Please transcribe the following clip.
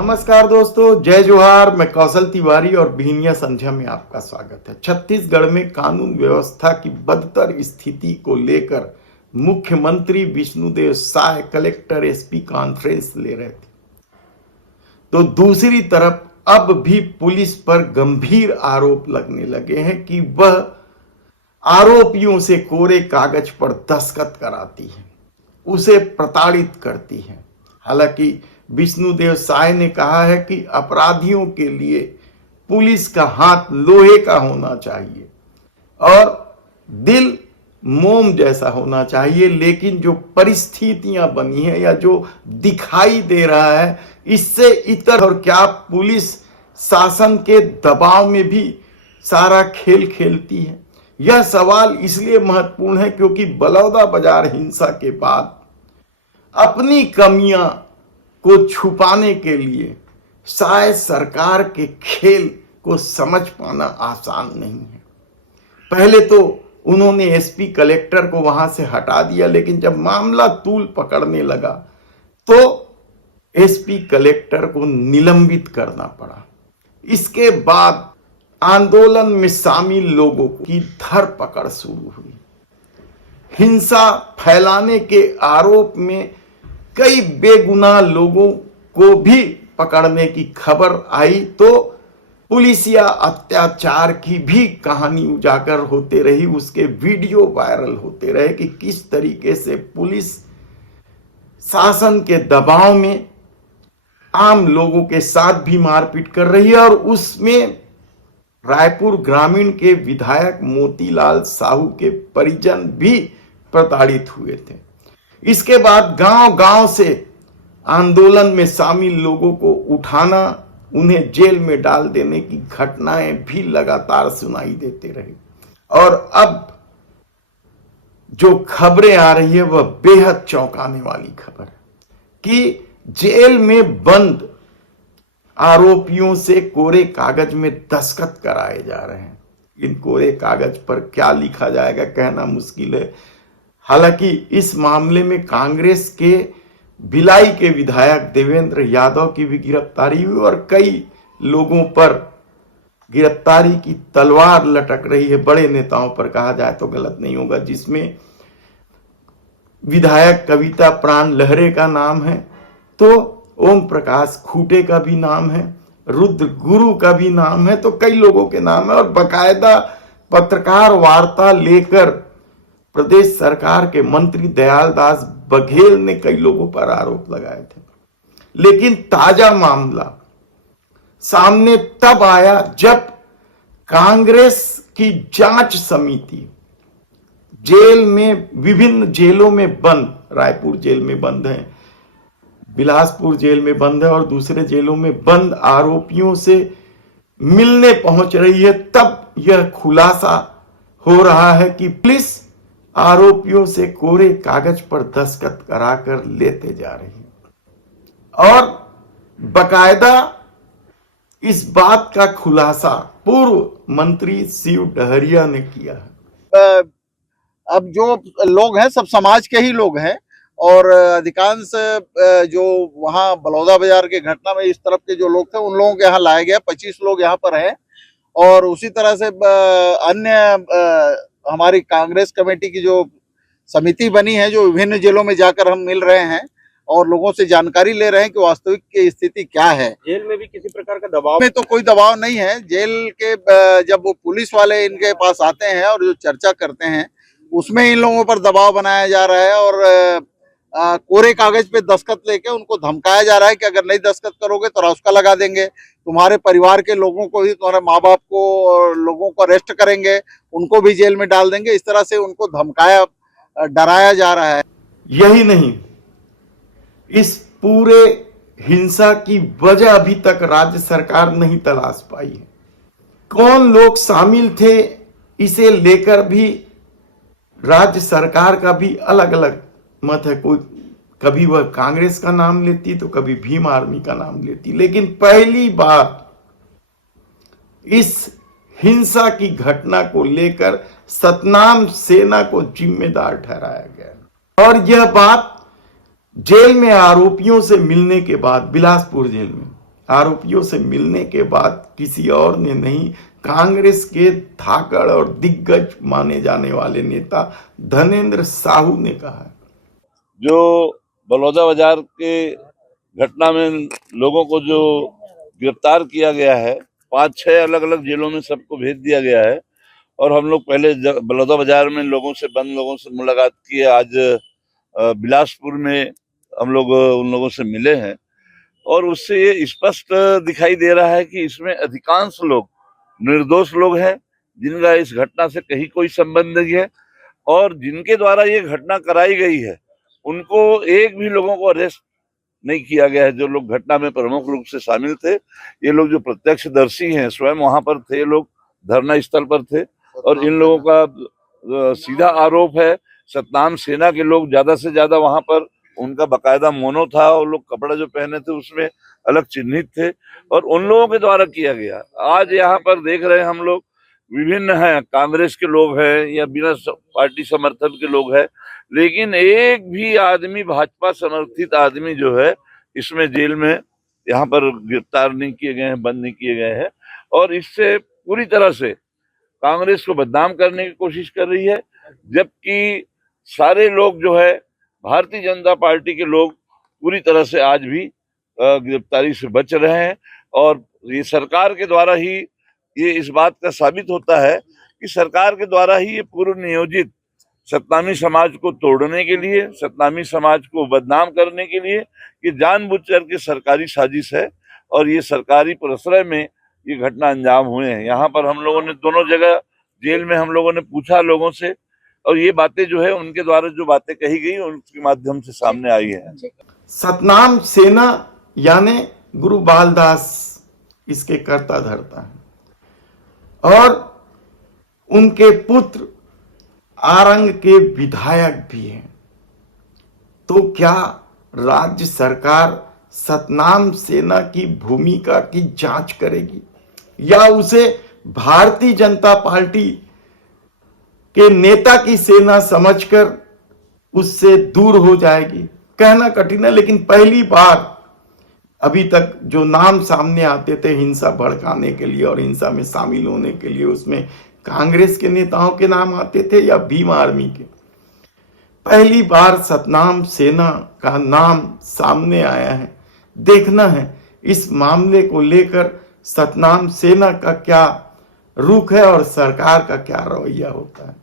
नमस्कार दोस्तों, जय जोहार। मैं कौशल तिवारी और बिहनिया संध्या में आपका स्वागत है। छत्तीसगढ़ में कानून व्यवस्था की बदतर स्थिति को लेकर मुख्यमंत्री Vishnudeo Sai collector SP conference ले रहे थे, तो दूसरी तरफ अब भी पुलिस पर गंभीर आरोप लगने लगे हैं कि वह आरोपियों से कोरे कागज पर दस्तखत कराती है, उसे प्रताड़ित करती है। हालांकि विष्णुदेव साय ने कहा है कि अपराधियों के लिए पुलिस का हाथ लोहे का होना चाहिए और दिल मोम जैसा होना चाहिए, लेकिन जो परिस्थितियां बनी है या जो दिखाई दे रहा है, इससे इतर और क्या पुलिस शासन के दबाव में भी सारा खेल खेलती है। यह सवाल इसलिए महत्वपूर्ण है क्योंकि बलौदाबाजार हिंसा के बाद अपनी कमियां को छुपाने के लिए शायद सरकार के खेल को समझ पाना आसान नहीं है। पहले तो उन्होंने एसपी कलेक्टर को वहां से हटा दिया, लेकिन जब मामला तूल पकड़ने लगा तो एसपी कलेक्टर को निलंबित करना पड़ा। इसके बाद आंदोलन में शामिल लोगों की धरपकड़ शुरू हुई। हिंसा फैलाने के आरोप में कई बेगुनाह लोगों को भी पकड़ने की खबर आई, तो पुलिसिया अत्याचार की भी कहानी उजागर होते रही, उसके वीडियो वायरल होते रहे कि किस तरीके से पुलिस शासन के दबाव में आम लोगों के साथ भी मारपीट कर रही है। और उसमें रायपुर ग्रामीण के विधायक मोतीलाल साहू के परिजन भी प्रताड़ित हुए थे। इसके बाद गांव-गांव से आंदोलन में शामिल लोगों को उठाना, उन्हें जेल में डाल देने की घटनाएं भी लगातार सुनाई देते रही। और अब जो खबरें आ रही है वह बेहद चौंकाने वाली खबर है कि जेल में बंद आरोपियों से कोरे कागज में दस्तखत कराए जा रहे हैं। इन कोरे कागज पर क्या लिखा जाएगा कहना मुश्किल है। हालांकि इस मामले में कांग्रेस के भिलाई के विधायक देवेंद्र यादव की भी गिरफ्तारी हुई और कई लोगों पर गिरफ्तारी की तलवार लटक रही है। बड़े नेताओं पर कहा जाए तो गलत नहीं होगा, जिसमें विधायक कविता प्राण लहरे का नाम है, तो ओम प्रकाश खूटे का भी नाम है, रुद्र गुरु का भी नाम है, तो कई लोगों के नाम है। और बकायदा पत्रकार वार्ता लेकर प्रदेश सरकार के मंत्री दयालदास बघेल ने कई लोगों पर आरोप लगाए थे। लेकिन ताजा मामला सामने तब आया जब कांग्रेस की जांच समिति जेल में, विभिन्न जेलों में बंद, रायपुर जेल में बंद है, बिलासपुर जेल में बंद है और दूसरे जेलों में बंद आरोपियों से मिलने पहुंच रही है। तब यह खुलासा हो रहा है कि पुलिस आरोपियों से कोरे कागज पर दस्तखत कराकर लेते जा रही है। और बकायदा इस बात का खुलासा पूर्व मंत्री शिव डहरिया ने किया है। अब जो लोग हैं सब समाज के ही लोग हैं और अधिकांश जो वहाँ बलौदाबाजार के घटना में इस तरफ के जो लोग थे उन लोगों के यहाँ लाया गया। 25 लोग यहाँ पर हैं और उसी तरह से अन्य हमारी कांग्रेस कमेटी की जो समिति बनी है, जो विभिन्न जेलों में जाकर हम मिल रहे हैं और लोगों से जानकारी ले रहे हैं कि वास्तविक की स्थिति क्या है। जेल में भी किसी प्रकार का दबाव में तो कोई दबाव नहीं है। जेल के जब वो पुलिस वाले इनके पास आते हैं और जो चर्चा करते हैं उसमें इन लोगों पर दबाव बनाया जा रहा है और कोरे कागज पे दस्तखत लेके उनको धमकाया जा रहा है कि अगर नहीं दस्तखत करोगे तो रास्ता लगा देंगे, तुम्हारे परिवार के लोगों को ही, तुम्हारे माँ बाप को और लोगों को अरेस्ट करेंगे, उनको भी जेल में डाल देंगे। इस तरह से उनको धमकाया, डराया जा रहा है। यही नहीं, इस पूरे हिंसा की वजह अभी तक राज्य सरकार नहीं तलाश पाई है। कौन लोग शामिल थे इसे लेकर भी राज्य सरकार का भी अलग अलग मत है। कोई कभी वह कांग्रेस का नाम लेती तो कभी भीम आर्मी का नाम लेती, लेकिन पहली बार इस हिंसा की घटना को लेकर सतनाम सेना को जिम्मेदार ठहराया गया। और यह बात जेल में आरोपियों से मिलने के बाद, बिलासपुर जेल में आरोपियों से मिलने के बाद किसी और ने नहीं, कांग्रेस के धाकड़ और दिग्गज माने जाने वाले नेता धनेंद्र साहू ने कहा है। जो बलौदा बाजार के घटना में लोगों को जो गिरफ्तार किया गया है, 5-6 अलग अलग जेलों में सबको भेज दिया गया है। और हम लोग पहले बलौदा बाजार में बंद लोगों से मुलाकात की है। आज बिलासपुर में हम लोग उन लोगों से मिले हैं और उससे ये स्पष्ट दिखाई दे रहा है कि इसमें अधिकांश लोग निर्दोष लोग हैं, जिनका इस घटना से कहीं कोई संबंध नहीं है। और जिनके द्वारा ये घटना कराई गई है उनको एक भी लोगों को अरेस्ट नहीं किया गया है। जो लोग घटना में प्रमुख रूप से शामिल थे, ये लोग जो प्रत्यक्षदर्शी हैं, स्वयं वहां पर थे, लोग धरना स्थल पर थे। और इन लोगों का सीधा आरोप है, सतनाम सेना के लोग ज्यादा से ज्यादा वहां पर, उनका बकायदा मोनो था और लोग कपड़ा जो पहने थे उसमें अलग चिन्हित थे और उन लोगों के द्वारा किया गया। आज यहाँ पर देख रहे हैं हम लोग विभिन्न हैं, कांग्रेस के लोग हैं या बिना पार्टी समर्थन के लोग हैं, लेकिन एक भी आदमी, भाजपा समर्थित आदमी जो है इसमें जेल में यहाँ पर गिरफ्तार नहीं किए गए हैं, बंद नहीं किए गए हैं। और इससे पूरी तरह से कांग्रेस को बदनाम करने की कोशिश कर रही है, जबकि सारे लोग जो है भारतीय जनता पार्टी के लोग पूरी तरह से आज भी गिरफ्तारी से बच रहे हैं। और ये सरकार के द्वारा ही ये इस बात का साबित होता है कि सरकार के द्वारा ही ये पूर्व नियोजित सतनामी समाज को तोड़ने के लिए, सतनामी समाज को बदनाम करने के लिए ये जानबूझकर के सरकारी साजिश है। और ये सरकारी प्रश्रय में ये घटना अंजाम हुए हैं। यहाँ पर हम लोगों ने दोनों जगह जेल में हम लोगों ने पूछा लोगों से, और ये बातें जो है उनके द्वारा जो बातें कही गई उनके माध्यम से सामने आई है। सतनाम सेना यानी गुरु बालदास इसके कर्ता धर्ता है और उनके पुत्र आरंग के विधायक भी हैं। तो क्या राज्य सरकार सतनाम सेना की भूमिका की जांच करेगी या उसे भारतीय जनता पार्टी के नेता की सेना समझकर उससे दूर हो जाएगी? कहना कठिन है, लेकिन पहली बार अभी तक जो नाम सामने आते थे हिंसा भड़काने के लिए और हिंसा में शामिल होने के लिए, उसमें कांग्रेस के नेताओं के नाम आते थे या भीम आर्मी के। पहली बार सतनाम सेना का नाम सामने आया है। देखना है इस मामले को लेकर सतनाम सेना का क्या रुख है और सरकार का क्या रवैया होता है।